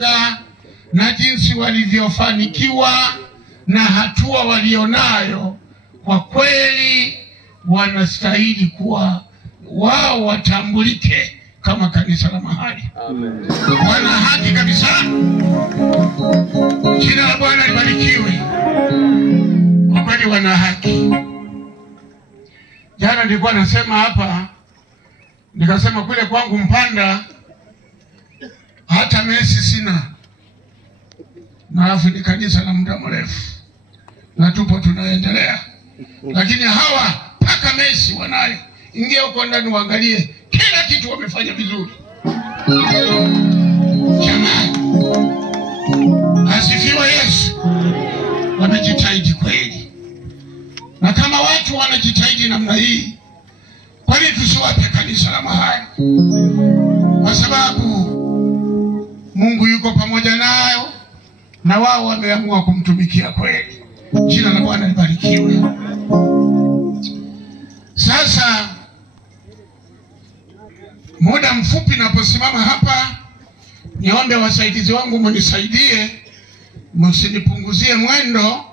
walivyojenga na jinsi walivyofanikiwa na hatua walionayo, kwa kweli wanastahili kuwa wao watambulike kama kanisa la mahali. Amen. Wana haki kabisa. Jina la Bwana libarikiwe. Kwa kweli wana haki. Jana nilikuwa nasema hapa, nikasema kule kwangu Mpanda hata Messi sina, na alafu ni kanisa la muda mrefu na tupo tunaendelea, lakini hawa paka Messi wanayo. Ingia huko ndani uangalie, kila kitu wamefanya vizuri. Jamani, asifiwe Yesu. Wamejitahidi kweli, na kama watu wanajitahidi namna hii, kwa nini tusiwape kanisa la mahali? Kwa sababu Mungu yuko pamoja nayo, na wao wameamua kumtumikia kweli. Jina la Bwana libarikiwe. Sasa muda mfupi naposimama hapa, niombe wasaidizi wangu mnisaidie, msinipunguzie mwendo,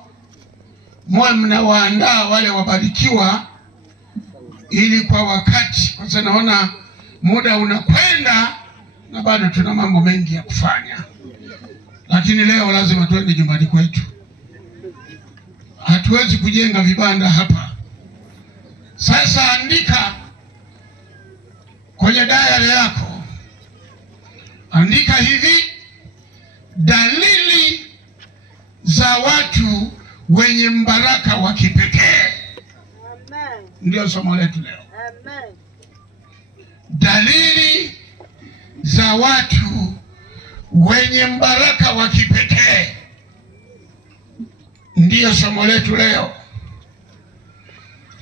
mwe mnawaandaa wale wabarikiwa, ili kwa wakati, kwa sababu naona muda unakwenda na bado tuna mambo mengi ya kufanya. Lakini leo lazima tuende nyumbani kwetu. Hatuwezi kujenga vibanda hapa. Sasa andika kwenye diary yako, andika hivi: dalili za watu wenye mbaraka wa kipekee. Amen. Ndio somo letu leo. Amen. Dalili za watu wenye mbaraka wa kipekee ndio somo letu leo.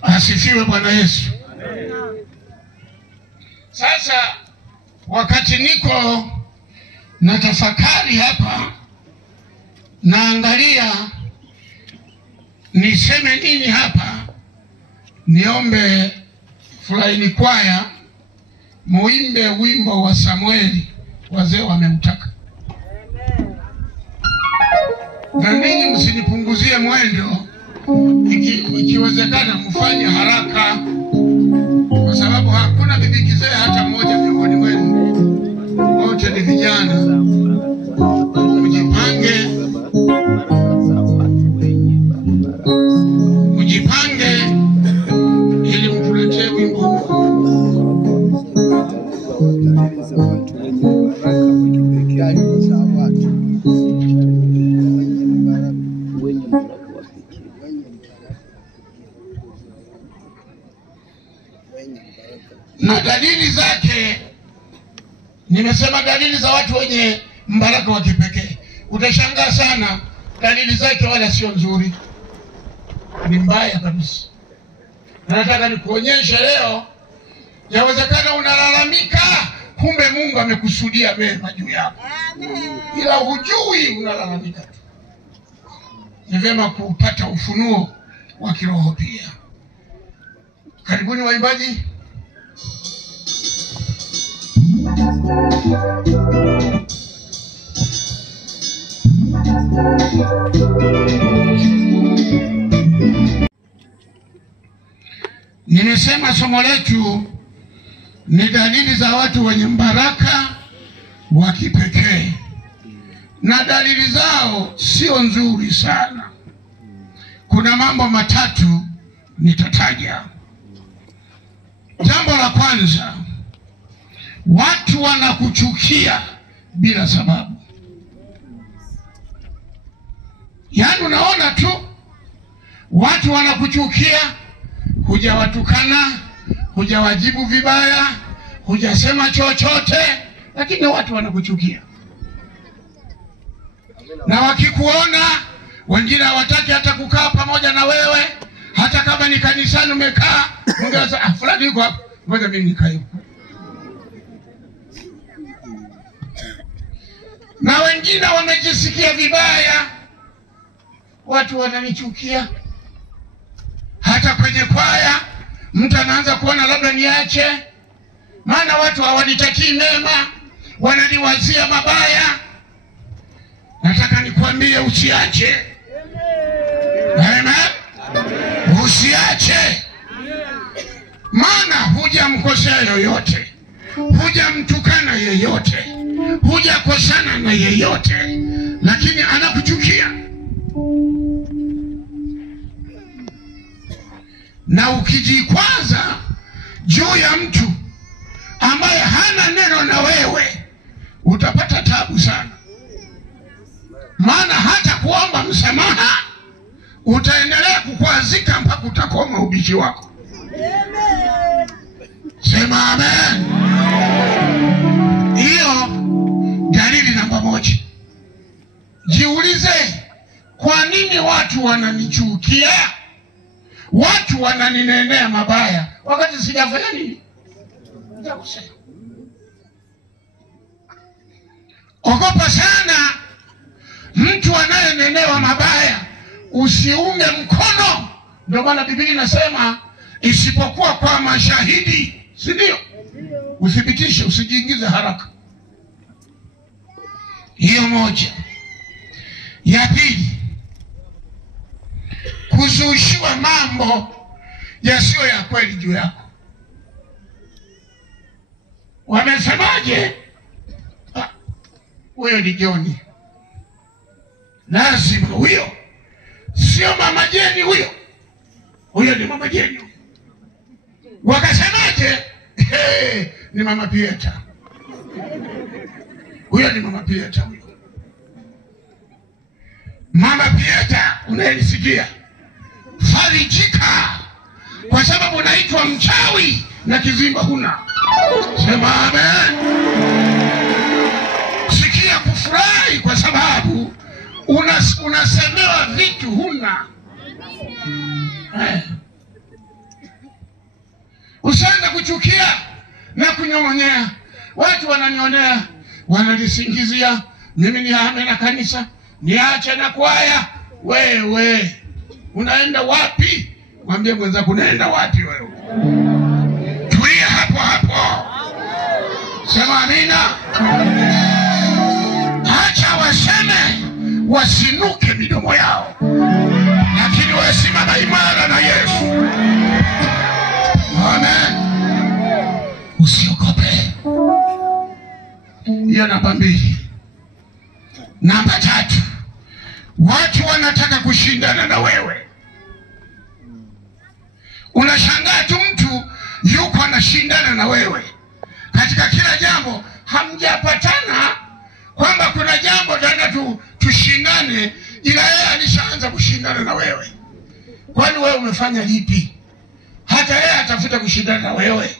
Asifiwe Bwana Yesu. Amen. Sasa wakati niko na tafakari hapa, naangalia niseme nini hapa, niombe Fulaini Kwaya muimbe wimbo wa Samueli, wazee wameutaka. Na ninyi msinipunguzie mwendo, ikiwezekana mfanye haraka, kwa sababu hakuna bibi kizee hata mmoja miongoni mwenu, wote ni vijana. Mjipange ili mtuletee wimbo. Na dalili zake, nimesema dalili za watu wenye mbaraka wa kipekee. Utashangaa sana, dalili zake wala sio nzuri, ni mbaya kabisa. Na nataka nikuonyeshe leo, yawezekana unalalamika, kumbe Mungu amekusudia mema juu yako, ila hujui unalalamika tu. Ni vyema kupata ufunuo wa kiroho pia. Karibuni waimbaji. Nimesema somo letu ni dalili za watu wenye mbaraka wa kipekee, na dalili zao sio nzuri sana. Kuna mambo matatu nitataja. Jambo la kwanza, watu wanakuchukia bila sababu. Yaani unaona tu watu wanakuchukia, hujawatukana, hujawajibu vibaya, hujasema chochote, lakini watu wanakuchukia. Na wakikuona, wengine hawataki hata kukaa pamoja na wewe, hata kama ni kanisani umekaa, ungeza fulani yuko hapa, ngoja mimi nikae huko. Na wengine wamejisikia vibaya, watu wananichukia. Hata kwenye kwaya mtu anaanza kuona labda niache, maana watu hawanitakii mema, wananiwazia mabaya. Nataka nikwambie usiache. Amen. Usiache. Maana hujamkosea yoyote, hujamtukana yeyote, hujakosana na yeyote, lakini anakuchukia. Na ukijikwaza juu ya mtu ambaye hana neno na wewe, utapata tabu sana. Maana hata kuomba msamaha utaendelea kukwazika mpaka utakoma ubishi wako. Sema amen. Hiyo dalili namba moja. Jiulize, kwa nini watu wananichukia? Watu wananinenea mabaya wakati sijafanya nini? Sijakosea. Ogopa sana mtu anayenenewa mabaya, usiunge mkono. Ndio maana Biblia inasema isipokuwa kwa mashahidi, si ndio? Uthibitishe, usijiingize haraka. Hiyo moja. Ya pili, kuzushiwa mambo yasiyo ya kweli juu yako. Wamesemaje? Huyo ni Joni. Lazima huyo. Sio mama Jeni huyo. Huyo ni mama Jeni. Wakasemaje? Ni mama Pieta. Huyo ni mama Pieta huyo. Mama Pieta, unayesikia, farijika, kwa sababu unaitwa mchawi na kizimba huna. Sema amen. Sikia kufurahi kwa sababu unasemewa vitu huna. Usianze kuchukia na kunyong'onyea. Watu wananionea, wananisingizia mimi nihame na kanisa, niache na kwaya. Wewe unaenda wapi? Mwambie mwenzako unaenda wapi wewe? Tulia hapo hapo. Sema amina. Acha waseme, wasinuke midomo yao, lakini wewe simama imara na Yesu. Amen. Usiogope. Hiyo namba mbili. Namba tatu, watu wanataka kushindana na wewe. Unashangaa tu mtu yuko anashindana na wewe katika kila jambo. Hamjapatana kwamba kuna jambo tena tushindane, ila yeye alishaanza kushindana na wewe. Kwani wewe umefanya lipi hata yeye atafuta kushindana na wewe?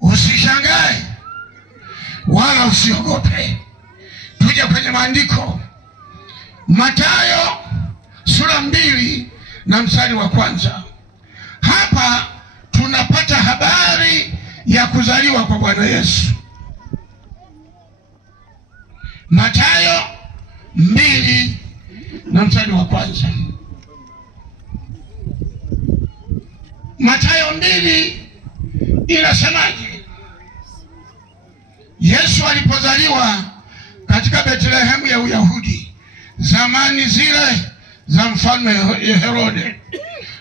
Usishangae wala usiogope. Tuje kwenye maandiko. Mathayo sura 2 na mstari wa 1. Hapa tunapata habari ya kuzaliwa kwa Bwana Yesu. Mathayo 2 na mstari wa 1. Mathayo 2 inasemaje? Yesu alipozaliwa katika Betlehemu ya Uyahudi, zamani zile za mfalme Herode,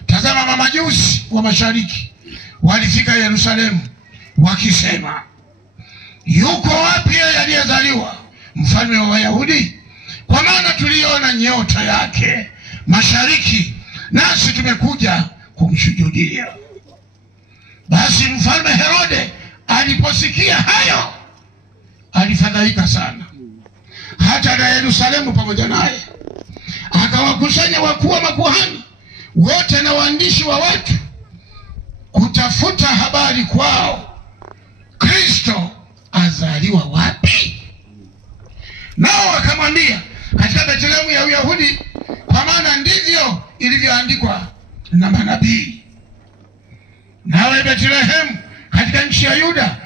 tazama mamajusi wa mashariki walifika Yerusalemu wakisema, yuko wapi yeye aliyezaliwa mfalme wa Wayahudi? Kwa maana tuliona nyota yake mashariki, nasi tumekuja kumshujudia. Basi mfalme Herode aliposikia hayo, alifadhaika sana, hata na Yerusalemu pamoja naye. Akawakusanya wakuu wa makuhani wote na waandishi wa watu kutafuta habari kwao, Kristo azaliwa wapi? Nao wakamwambia, katika Betlehemu ya Uyahudi, kwa maana ndivyo ilivyoandikwa na manabii. Nawe Betlehemu katika nchi ya Yuda,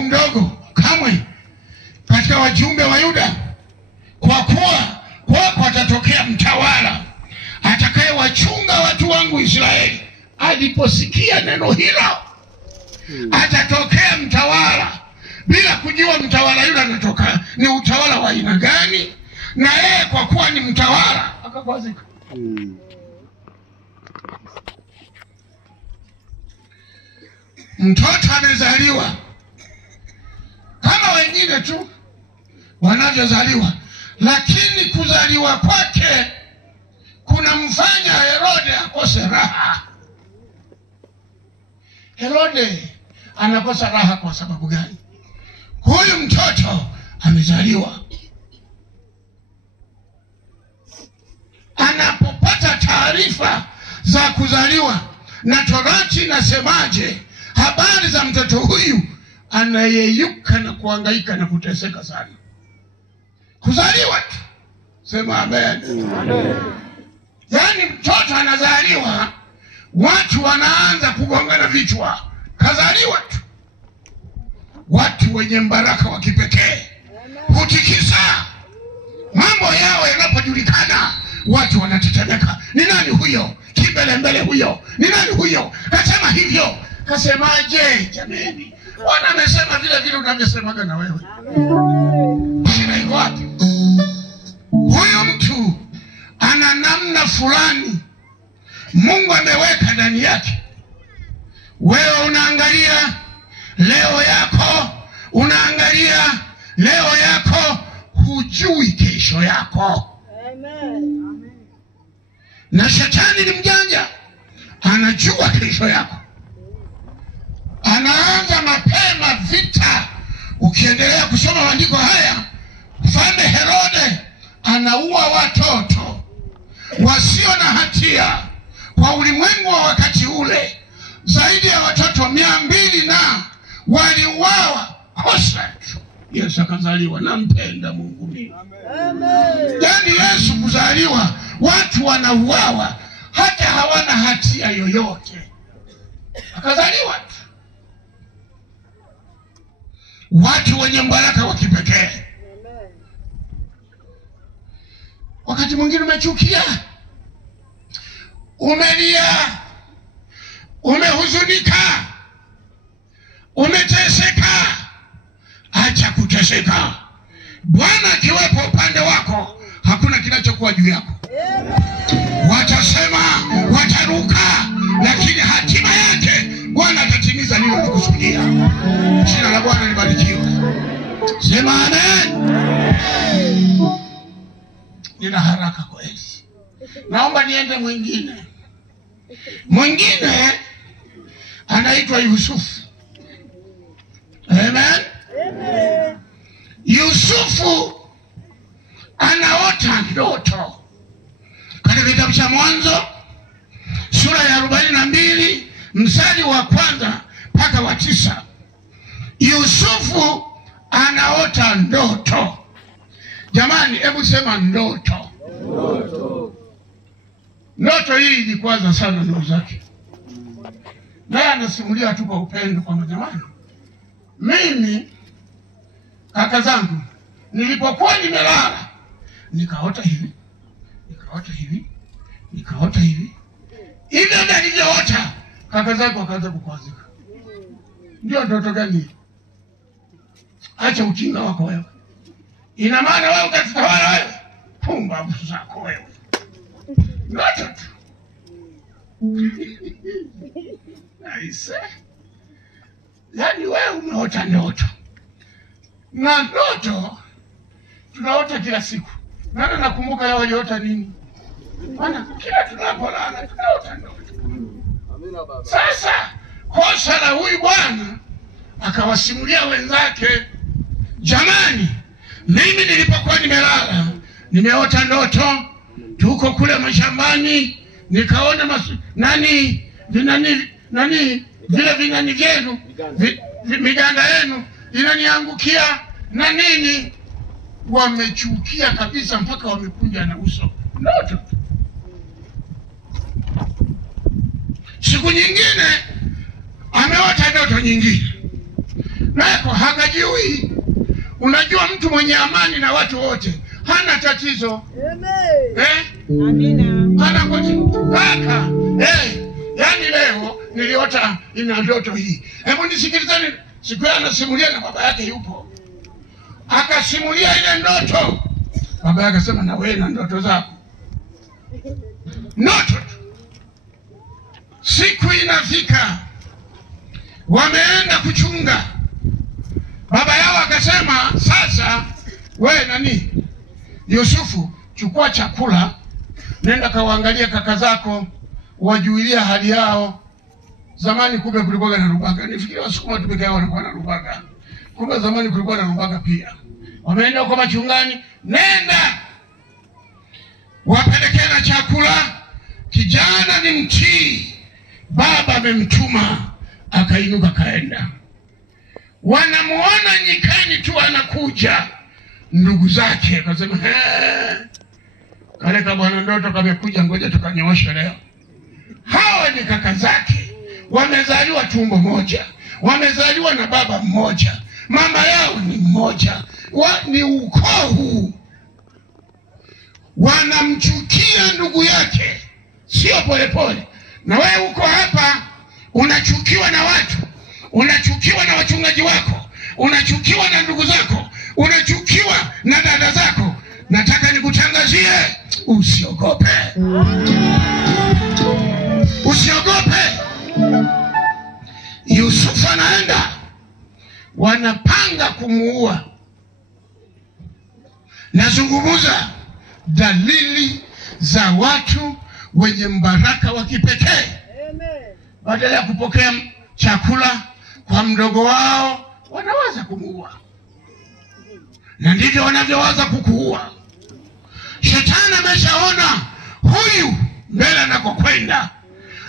mdogo kamwe katika wajumbe wa Yuda, kwa kuwa kwako atatokea mtawala atakaye wachunga watu wangu Israeli. Aliposikia neno hilo, atatokea mtawala bila kujua mtawala yule anatoka ni utawala wa aina gani, na yeye kwa kuwa ni mtawala akakwazika. Mtoto amezaliwa kama wengine tu wanavyozaliwa, lakini kuzaliwa kwake kunamfanya Herode akose raha. Herode anakosa raha kwa sababu gani? Huyu mtoto amezaliwa, anapopata taarifa za kuzaliwa, na Torati inasemaje habari za mtoto huyu, anayeyuka na kuhangaika na kuteseka sana. Kuzaliwa tu, sema amen. Yaani mtoto anazaliwa, watu wanaanza kugongana vichwa. Kazaliwa tu. Watu wenye mbaraka wa kipekee hutikisa. Mambo yao yanapojulikana, watu wanatetemeka. Ni nani huyo? Kimbelembele huyo? Ni nani huyo? Kasema hivyo. Kasemaje jameni? Wana amesema vile vile unavyosemaga na wewe. Shida iko wapi? Huyo mtu ana namna fulani Mungu ameweka ndani yake. Wewe unaangalia leo yako, unaangalia leo yako, hujui kesho yako. Amen. Na shetani ni mjanja, anajua kesho yako. Anaanza mapema vita. Ukiendelea kusoma maandiko haya, Mfalme Herode anaua watoto wasio na hatia. Kwa ulimwengu wa wakati ule, zaidi ya watoto 200 na waliuawa kosa tu. Yesu akazaliwa. Nampenda Mungu mimi. Amen. Yaani Yesu kuzaliwa, watu wanauawa hata hawana hatia yoyote. Akazaliwa tu. Watu wenye mbaraka wa kipekee. Wakati mwingine umechukia, umelia, umehuzunika, umeteseka. Acha kuteseka. Bwana akiwepo upande wako, hakuna kinachokuwa juu yako. Watasema, wataruka, lakini hatima yake Bwana atatimiza lilo likusudia. Jina la Bwana libarikiwe. Sema amen. Nina haraka kweli. Naomba niende mwingine. Mwingine anaitwa Yusufu. Amen. Amen. Yusufu anaota ndoto. Katika kitabu cha Mwanzo sura ya 42 mstari wa 1 mpaka wa 9. Yusufu anaota ndoto. Jamani, hebu sema ndoto. Ndoto. Ndoto hii ilikwaza sana ndugu zake. Naye anasimulia tu kwa upendo kwamba jamani, mimi kaka zangu nilipokuwa nimelala nikaota hivi, nikaota hivi, nikaota hivi. Hivyo ndio nilivyoota. Kaka zangu wakaanza kukwazika. Ndio ndoto gani? Acha ujinga wako wewe. Ina maana wewe utatawala wewe? Pumbavu zako wewe. Ndoto tu. Aise. Yaani wewe umeota ndoto. Na ndoto tunaota kila siku. Nani nakumbuka leo aliota nini? Maana kila tunapolala tunaota ndoto. Amina baba. Sasa kosa la huyu bwana akawasimulia wenzake, jamani, mimi nilipokuwa nimelala nimeota ndoto, tuko kule mashambani, nikaona vile vinani vyenu, miganda yenu inaniangukia na nini. Wamechukia kabisa mpaka wamekuja na uso. Ndoto. Siku nyingine ameota ndoto nyingine. Nako hakajui. Unajua mtu mwenye amani na watu wote hana tatizo. Amen. Amina. Hana kaka. Yaani leo niliota ina ndoto hii. Hebu nisikilizeni. Siku ya anasimulia na baba yake yupo. akasimulia ile ndoto. Baba yake akasema, na wewe na ndoto zako. Ndoto tu. Siku inafika, wameenda kuchunga. Baba yao akasema, sasa wewe nani Yusufu, chukua chakula, nenda kawaangalia kaka zako, wajuilia hali yao. Zamani kumbe kulikuwa na Rubaga. Nifikiri Wasukuma tu pekee yao wanakuwa na Rubaga. Kumbe zamani kulikuwa na Rubaga pia. Wameenda kwa machungani, nenda wapelekea na chakula. Kijana ni mtii, baba amemtuma, akainuka kaenda. Wanamuona nyikani tu anakuja, ndugu zake akasema, kale ka bwana ndoto kamekuja, ngoja tukanyooshe leo. Hawa ni kaka zake, wamezaliwa tumbo moja, wamezaliwa na baba mmoja, mama yao ni mmoja, ni ukoo huu. Wanamchukia ndugu yake, sio polepole. Na wewe uko hapa unachukiwa na watu, unachukiwa na wachungaji wako, unachukiwa na ndugu zako, unachukiwa na dada zako. Nataka nikutangazie, usiogope. Usiogope. Yusufu anaenda, wanapanga kumuua. Nazungumza dalili za watu wenye mbaraka wa kipekee. Badala ya kupokea chakula kwa mdogo wao, wanaweza kumuua. Na ndivyo wanavyowaza kukuua. Shetani ameshaona huyu mbele anakokwenda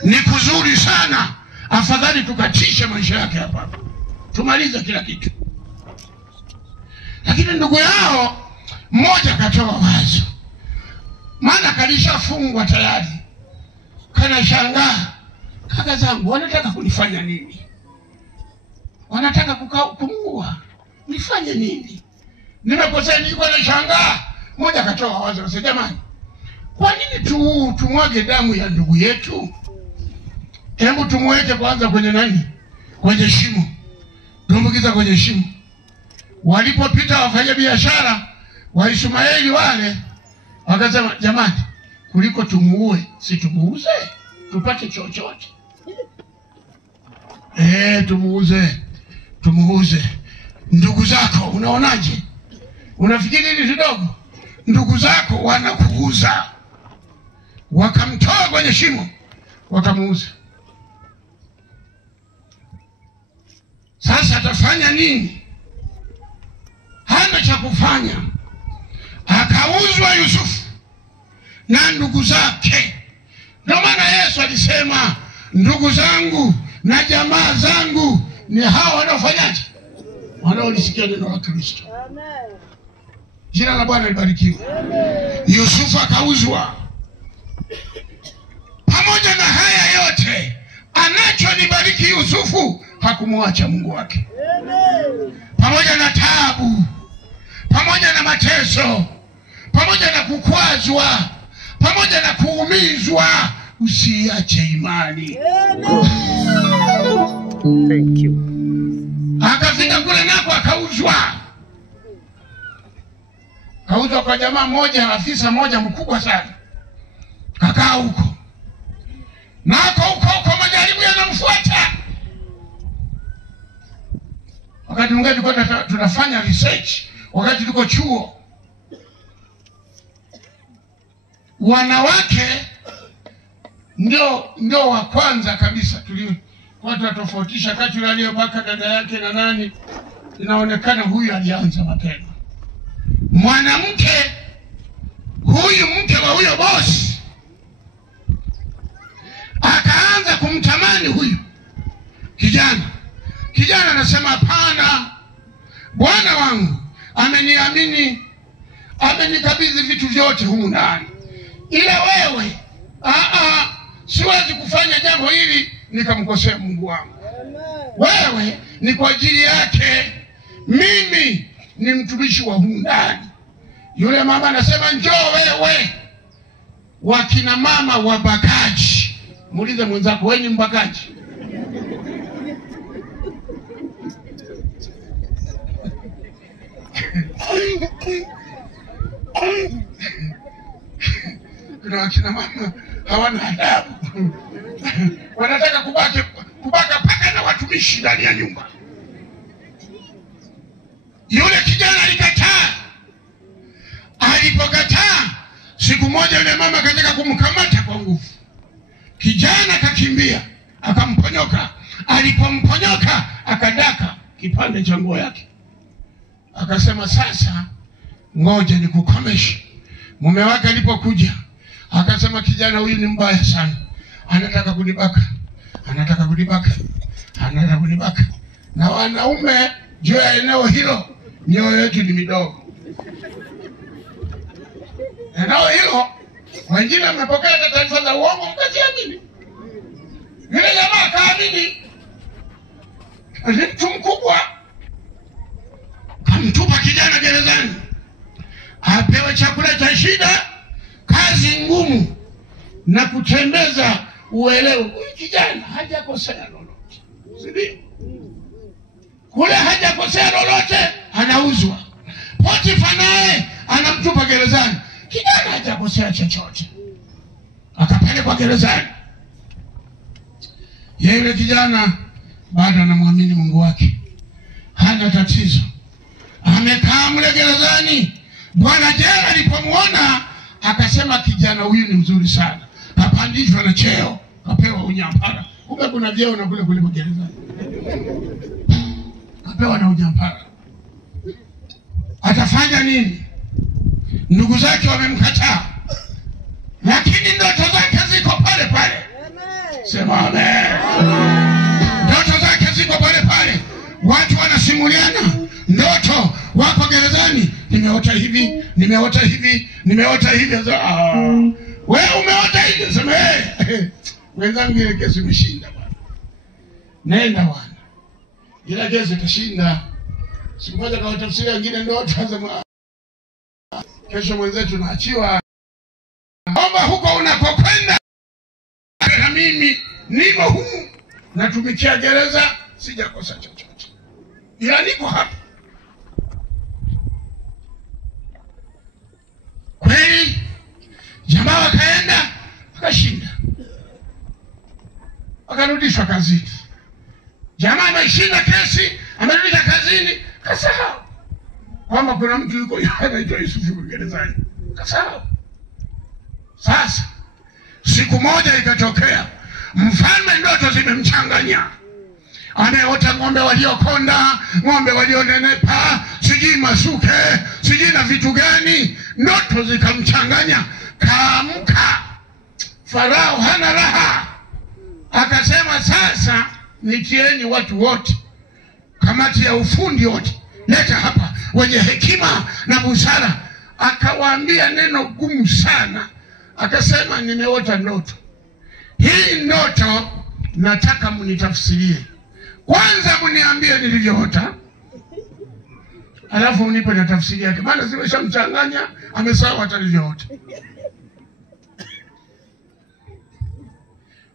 ni kuzuri sana, afadhali tukatisha maisha yake hapa, tumalize kila kitu. Lakini ndugu yao mmoja katoa wazo, maana kalishafungwa tayari. Kana shangaa, kaka zangu wanataka kunifanya nini? Wanataka kumuua, nifanye nini? Nimekosea? Niko na shangaa. Mmoja katoa wazo, akasema, jamani, kwa nini tumwage damu ya ndugu yetu? Hebu tumweke kwanza kwenye nani? Kwenye shimo. Tumbukiza kwenye shimo. Walipopita wafanya biashara wa Ishmaeli wale, wakasema, jamani, kuliko tumuue, si tumuuze tupate chochote. Tumuuze. Ndugu zako, unaonaje? Unafikiri hili kidogo? Ndugu zako wanakuuza. Wakamtoa kwenye shimo, wakamuuza. Sasa atafanya nini? Hana cha kufanya. Akauzwa Yusufu na ndugu zake. Ndio maana Yesu alisema, ndugu zangu na jamaa zangu ni hao wanaofanyaje? Wanaolisikia neno la Kristo. Amen. Jina la Bwana libarikiwe. Yusufu akauzwa. Pamoja na haya yote, anachonibariki Yusufu, hakumwacha Mungu wake. Amen. Pamoja na taabu, pamoja na mateso, pamoja na kukwazwa, pamoja na kuumizwa, usiache imani. Amen. Thank you. Akafika kule nako akauzwa. Kauzwa kwa jamaa mmoja, afisa mmoja mkubwa sana. Kakaa huko. Nako huko majaribu yanamfuata. Wakati mwingine tulikuwa tunafanya research, wakati tuko chuo. Wanawake ndio wa kwanza kabisa tulikuwa tofautisha kati yule aliyebaka dada yake na nani. Inaonekana huyu alianza mapema. Mwanamke huyu, mke wa huyo bosi, akaanza kumtamani huyu kijana. Kijana anasema, hapana, bwana wangu ameniamini, amenikabidhi vitu vyote humu ndani, ila wewe siwezi kufanya jambo hili nikamkosea Mungu wangu. Wewe ni kwa ajili yake, mimi ni mtumishi wa humu ndani. Yule mama anasema, njoo wewe. Wakina mama wabakaji, muulize mwenzako, wewe ni mbakaji? Kuna wakina mama hawana adabu. Wanataka kubaka paka na watumishi ndani ya nyumba. Yule kijana alikataa. Alipokataa, siku moja yule mama akataka kumkamata kwa nguvu. Kijana akakimbia, akamponyoka. Alipomponyoka, akadaka kipande cha nguo yake. Akasema, sasa ngoja nikukomeshe. Mume wake alipokuja, akasema, kijana huyu ni mbaya sana. Anataka kunibaka. Anataka kunibaka. Anataka kunibaka. Na wanaume juu ya eneo hilo, mioyo yetu ni midogo. Eneo hilo, wengine wamepokea taarifa za uongo mkaziamini. Yule jamaa kaamini. Ni mtu mkubwa. Kamtupa kijana gerezani. Apewe chakula cha shida, kazi ngumu, na kutembeza uelewe. Huyu kijana hajakosea lolote. Sidio? Kule hajakosea lolote, anauzwa. Potifa naye anamtupa gerezani. Kijana hajakosea chochote. Akapelekwa gerezani. Yule kijana bado anamwamini Mungu wake. Hana tatizo. Amekaa mle gerezani. Bwana jela alipomuona akasema, kijana huyu ni mzuri sana. Kapandishwa na cheo, kapewa unyampara. Kumbe kuna vyeo na kule kuliko gerezani. Kapewa na unyampara. Atafanya nini? Ndugu zake wamemkataa, lakini ndoto zake ziko pale pale. Sema amen. Ndoto zake ziko pale pale. Watu wanasimuliana ndoto, wako gerezani. Nimeota hivi, nimeota hivi, nimeota hivi. Wewe umeota hivi? Sema wenzangu, ile kesi imeshinda bwana. Nenda bwana. Ile kesi itashinda. Siku moja kwa tafsiri nyingine ndoto sema kesho mwenzetu naachiwa. Omba huko unakokwenda. Na mimi nimo humu natumikia gereza, sijakosa chochote. Ila niko hapa. Kweli jamaa wakaenda, akashinda. Akarudishwa kazini. Jamaa ameshinda kesi, amerudishwa kazini, kasahau kwamba kuna mtu yuko anaitwa Yusufu gerezani. Kasahau. Sasa siku moja ikatokea, mfalme ndoto zimemchanganya. Ameota ng'ombe waliokonda, ng'ombe walionenepa, sijui masuke, sijui na vitu gani. Ndoto zikamchanganya. Kaamka. Farao hana raha. Akasema, sasa nitieni watu wote, kamati ya ufundi wote, leta hapa wenye hekima na busara. Akawaambia neno gumu sana. Akasema, nimeota ndoto. Hii ndoto nataka mnitafsirie. Kwanza mniambie nilivyoota, alafu mnipe na tafsiri yake. Maana zimeshamchanganya, amesahau hata nilivyoota.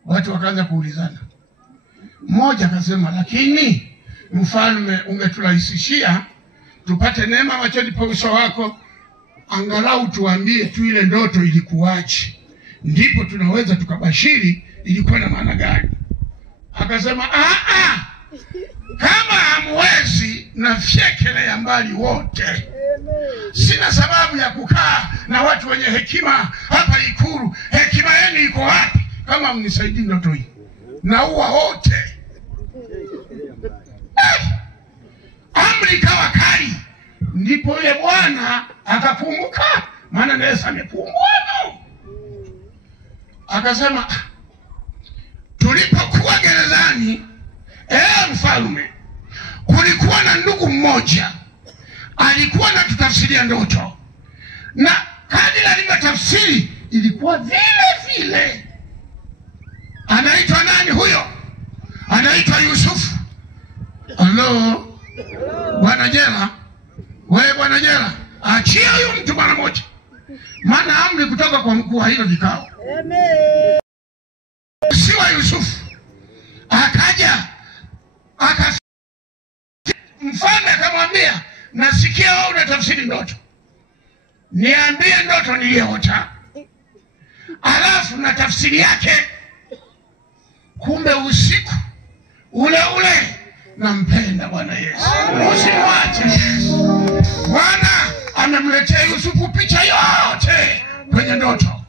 Watu wakaanza kuulizana. Mmoja akasema, lakini mfalme, ungeturahisishia tupate neema machoni pa uso wako, angalau tuambie tu ile ndoto ilikuwaje, ndipo tunaweza tukabashiri ilikuwa na maana gani. Akasema, kama hamwezi, na fyekele ya mbali wote. Sina sababu ya kukaa na watu wenye hekima hapa Ikulu. Hekima yenu iko wapi kama mnisaidii ndoto hii? Na uwa wote. Amri kawa kali. Ndipo yule bwana akapumuka, maana naye amepumua. Akasema, tulipokuwa gerezani, mfalme, kulikuwa na ndugu mmoja alikuwa na tutafsiria ndoto, na kadri alivyotafsiri ilikuwa vile vile. Anaitwa nani huyo? Anaitwa Yusufu. Hello bwana jela, wewe bwana jela, achia huyo mtu mara moja, maana amri kutoka kwa mkuu wa hilo vikao. Amen. Siwa Yusufu akaja, mfalme akamwambia, nasikia wewe unatafsiri ndoto. Niambie ndoto niliyoota, alafu na tafsiri yake. Kumbe usiku ule ule nampenda Bwana Yesu. Usimwache Yesu. Bwana amemletea Yusufu picha yote kwenye ndoto.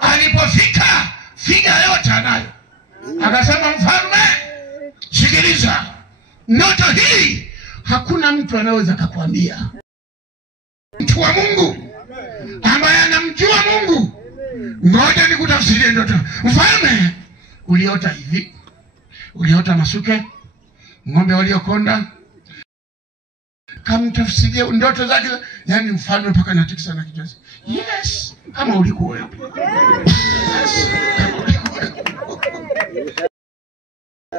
Alipofika figa yote anayo. Akasema, mfalme, sikiliza, ndoto hii hakuna mtu anaweza kukuambia. Mtu wa Mungu ambaye anamjua Mungu, ngoja nikutafsirie ndoto. Mfalme, uliota hivi, uliota masuke, ng'ombe waliokonda. Kamtafsirie ndoto zake. Yani mfalme mpaka anatikisa na kichwa. Yes, kama ulikuwa hapo. Yes, kama ulikuwa hapo.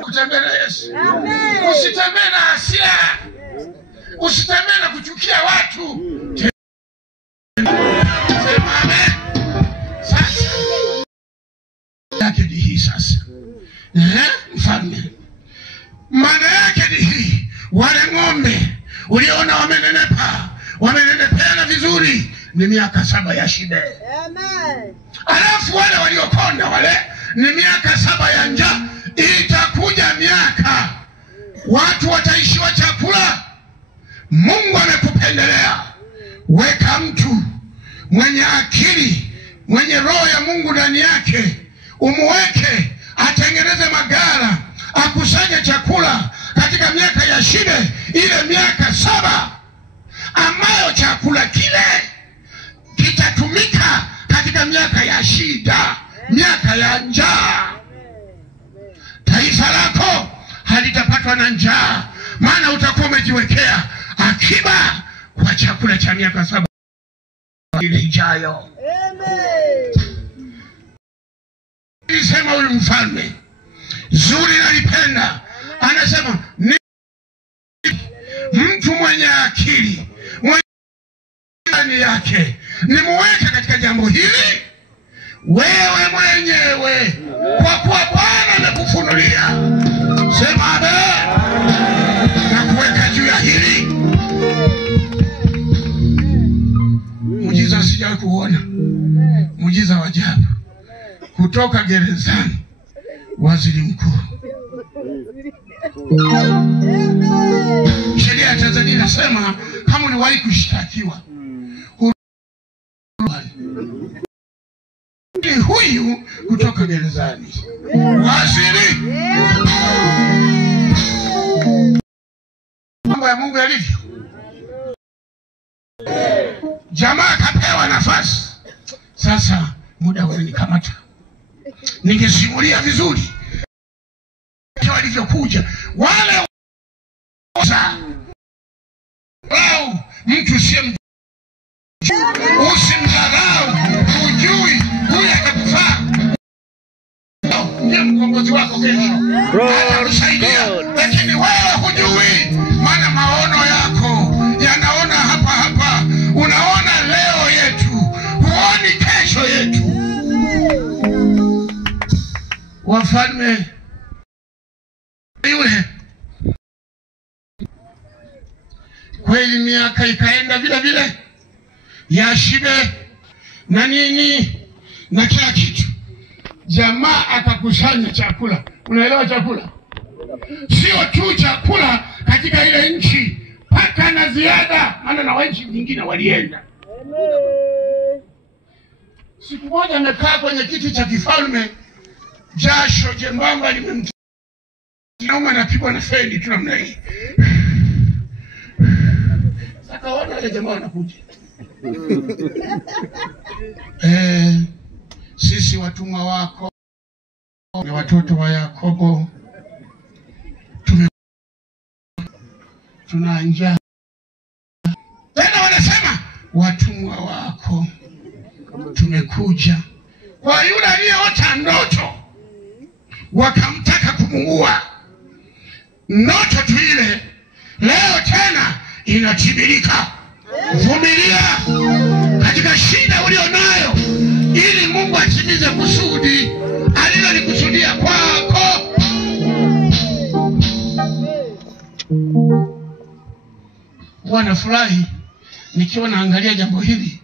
Kutembea na Yesu. Amen. Usitembee na hasira. Usitembee na kuchukia watu. Sema amen. Sasa yake ni hii sasa. Mfalme, maana yake ni hii. Wale ng'ombe uliona wamenenepeana vizuri, ni miaka 7 ya shibe. Amen. Alafu wale waliokonda wale ni miaka 7 ya njaa. Itakuja miaka watu wataishiwa chakula. Mungu amekupendelea. Weka mtu mwenye akili, mwenye roho ya Mungu ndani yake, umuweke atengeneze magara, akusanye chakula katika miaka ya shibe, ile miaka 7 ambayo chakula kile kitatumika katika miaka ya shida, miaka ya njaa. Taifa lako halitapatwa na njaa, maana utakuwa umejiwekea akiba kwa chakula cha miaka 7 ile ijayo. Amen. Nisema huyu mfalme zuri nalipenda. Anasema ni mtu mwenye akili, mwenye ndani yake, nimuweke katika jambo hili wewe mwenyewe, kwa kuwa Bwana amekufunulia. Sema amen. Na kuweka juu ya hili. Muujiza sijawahi kuona. Muujiza wa ajabu. Kutoka gerezani, waziri mkuu. Sheria ya Tanzania inasema kama uliwahi kushtakiwa, huyu kutoka gerezani, waziri. Mambo ya Mungu yalivyo. Jamaa kapewa nafasi. Sasa muda unanikamata. Ningesimulia vizuri walivyokuja wale wao. Mtu usimdharau, hujui huyu atakufaa. Ndiye mkombozi wako kesho, atakusaidia. Lakini wewe hujui, maana maono yako yanaona hapa. Unaona leo yetu, huoni kesho yetu. Wafalme yule kweli, miaka ikaenda vile ya shibe na nini na kila kitu. Jamaa akakusanya chakula. Unaelewa chakula? Sio tu chakula katika ile nchi, paka na ziada, maana na nchi nyingine walienda. Siku moja amekaa kwenye kiti cha kifalme, jasho jembamba limemtia, anapigwa na feni tu namna hii. Sasa wale jamaa wanakuja. Sisi watumwa wako ni watoto wa Yakobo, tuna njaa. Tena wanasema watumwa wako tumekuja kwa yule aliyeota ndoto, wakamtaka kumuua. Ndoto tu ile leo tena inatimilika. Vumilia katika shida ulionayo, ili Mungu atimize kusudi alilolikusudia kwako. huwa nafurahi nikiwa naangalia jambo hili,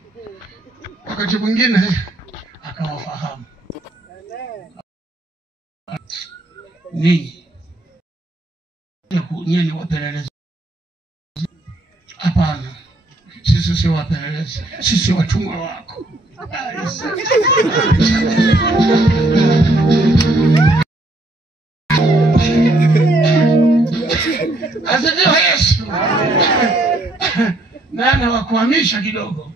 wakati mwingine akawafahamu ni wapelelezi. Hapana, sisi sio wapelelezi, sisi watumwa wako. Asifiwe Yesu. Nana wakuhamisha kidogo.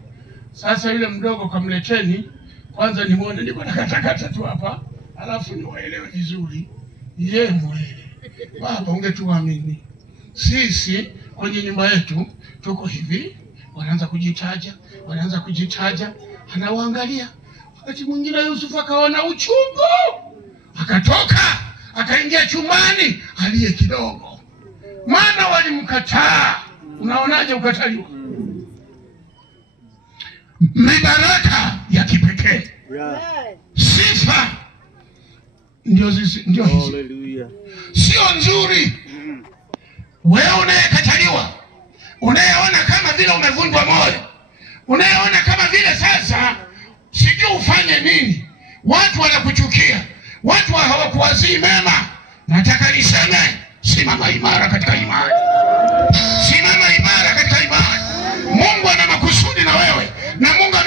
Sasa yule mdogo kamleteni, kwanza nimuone, niko nakatakata tu hapa, alafu niwaelewe vizuri. Yeye mwele. Baba, ungetuamini. Sisi kwenye nyumba yetu tuko hivi, wanaanza kujitaja, anawaangalia. Wakati mwingine Yusufu akaona uchungu, akatoka, akaingia chumbani aliye kidogo, maana walimkataa. Unaonaje ukataliwa? Mibaraka ya kipekee, sifa ndio hizi. Sio nzuri. Wewe unayekataliwa, unayeona kama vile umevunjwa moyo, unayeona kama vile sasa sijui ufanye nini, watu wanakuchukia, watu hawakuwazii mema, nataka niseme simama imara katika imani. Simama imara katika imani. Mungu ana makusudi na wewe, na Mungu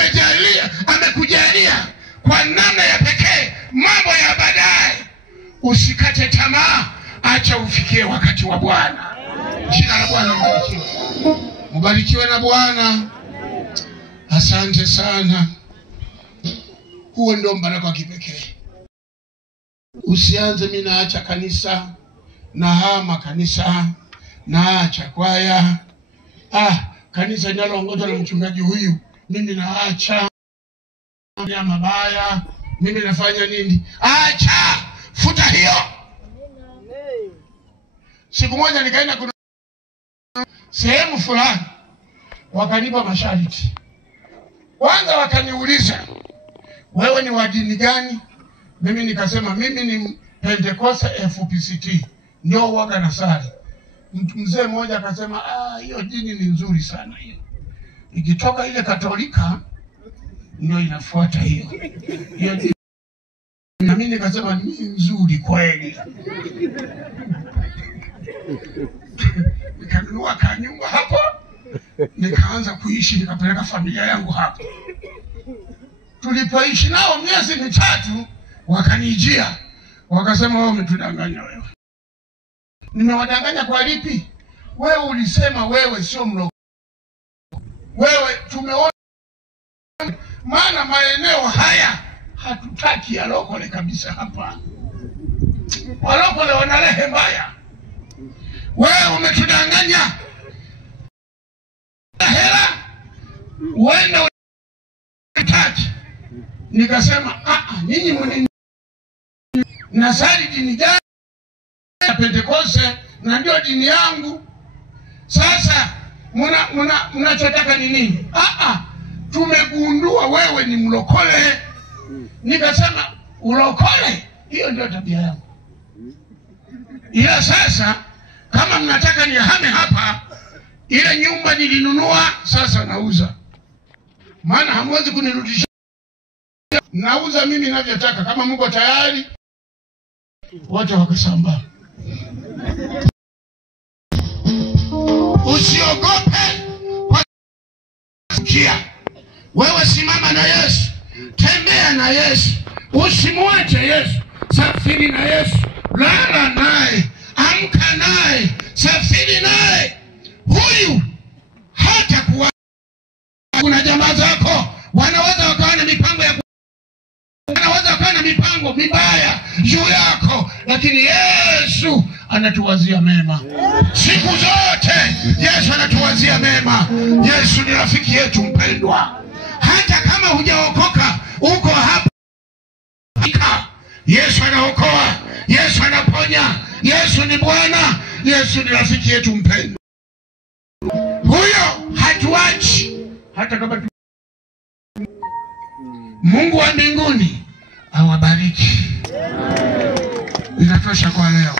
amekujalia kwa namna ya pekee mambo ya baadaye. Usikate tamaa, acha ufikie wakati wa Bwana. Jina la Bwana mbarikiwe. Mbarikiwe na Bwana. Asante sana. Huo ndio mbaraka wa kipekee. Usianze mimi naacha kanisa, nahama kanisa, naacha kwaya. Kanisa linaloongozwa na mchungaji huyu, mimi naacha ya mabaya, mimi nafanya nini? Acha, futa hiyo. Siku moja nikaenda kuna sehemu fulani, wakanipa masharti. Kwanza wakaniuliza, wewe ni wa dini gani? Mimi nikasema mimi ni Pentecoste FPCT, ndio waga na sali. Mzee mmoja akasema hiyo dini ni nzuri sana hiyo. Ikitoka ile Katolika ndio inafuata hiyo. Hiyo dini. Na mimi nikasema ni nzuri kweli. Nikanunua kanyumba hapo, nikaanza kuishi, nikapeleka familia yangu hapo. Tulipoishi nao miezi mitatu, wakanijia, wakasema wewe umetudanganya wewe. Nimewadanganya kwa lipi? Wewe ulisema wewe sio mlokole. Wewe tumeona, maana maeneo haya hatutaki ya lokole kabisa hapa. Walokole wanalehe mbaya. Wewe umetudanganya. Hela wewe unataka. Nikasema nyinyi mnini nasali dini gani? Pentecoste, na ndio dini yangu. Sasa mnachotaka ni nini? Tumegundua wewe ni mlokole. Nikasema ulokole, hiyo ndio tabia yangu. Ila sasa kama mnataka nihame hapa, ile nyumba nilinunua sasa nauza. Maana hamwezi kunirudisha. Nauza mimi ninavyotaka. Kama Mungu tayari, wote wakasambaa. Usiogope kwa kusikia. Wewe simama na Yesu, tembea na Yesu, usimwache Yesu, safiri na Yesu, lala naye, amka naye, safiri naye. Huyu hata kuwa kuna jamaa zako wanaweza wakawa na mipango ya wanaweza wakawa na mipango mibaya juu yako, lakini Yesu anatuwazia mema. Siku zote Yesu anatuwazia mema. Yesu ni rafiki yetu mpendwa. Hata kama hujaokoka, uko hapa, Yesu anaokoa, Yesu anaponya, Yesu ni Bwana, Yesu ni rafiki yetu mpendwa. Huyo hatuachi hata kama Mungu wa mbinguni awabariki. Inatosha kwa leo.